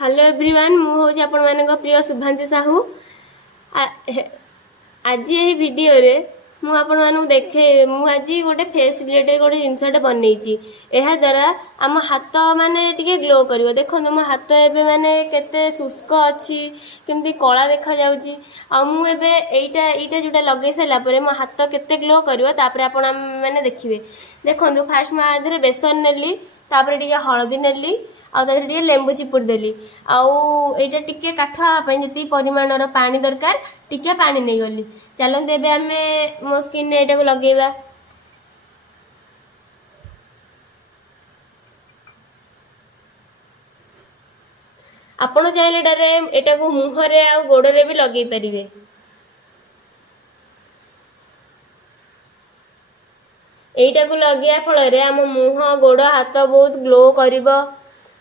Hello everyone मु हूँ आपण मान प्रिय शुभांशी साहू। आज ये वीडियो रे मु आपण मानू देखे आज गोटे फेस रिलेटेड गोटे जिनसटे बनई यह द्वारा आम हाथ माने टिके ग्लो करिवो। देखो मो हाथ एबे माने केते शुष्क अच्छी केमती कला देखा जाउची आ मु एबे एटा एटा जोटा लगे सारा पर मो हाथ केते ग्लो करिवो तापर आपण माने देखिबे। देखो फास्ट मु आधरे बेसन नेली तापर टिके हळदी नेली आ टे लेंबू चिपुड़ देली आईटा टिके काठ जी परिमाणर पानी दरकार टिके पानी नहीं गली। चलते एबे आमे मो स्किन एटा को लगेबा। आपण चाहे एटा को मुहरे आ गोड़े भी लगे पारिबे। एटा को लगे फल आम मुह गोड़ हाथ बहुत ग्लो करिवो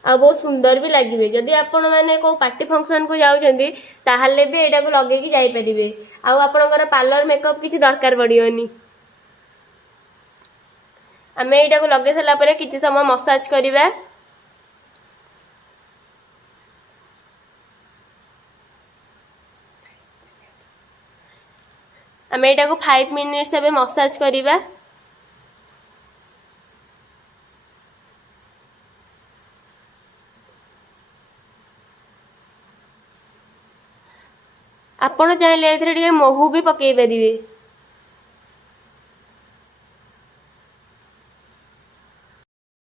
आ बहुत सुंदर भी लगे। जदि आपण मैंने को पार्टी फंक्शन को जाउछंती ताहले भी एटा को लगे कि जाई परिबे आ आपनकर पार्लर मेकअप किछि दरकार पड़ियोनी। आमे एटा को लगे सला परे किछि समय मसाज करिबा। आमे एटा को 5 मिनिट्स एबे मसाज करिबा। आपण चाहे ए महू भी पकई पारे।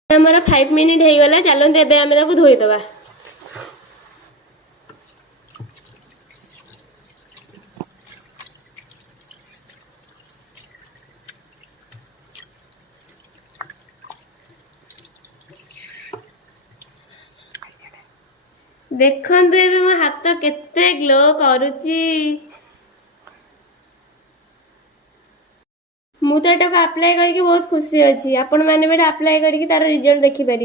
हमर 5 मिनिट हो गला। चलते एबे आमे ताको धोई दबा। देखते एबे मो हाथ केते ग्लो करुची। मु तो एटा को अप्लाई करके बहुत खुशी अच्छी। आपण मैंने भी अप्लाई करके तार रिजल्ट देखि पारि।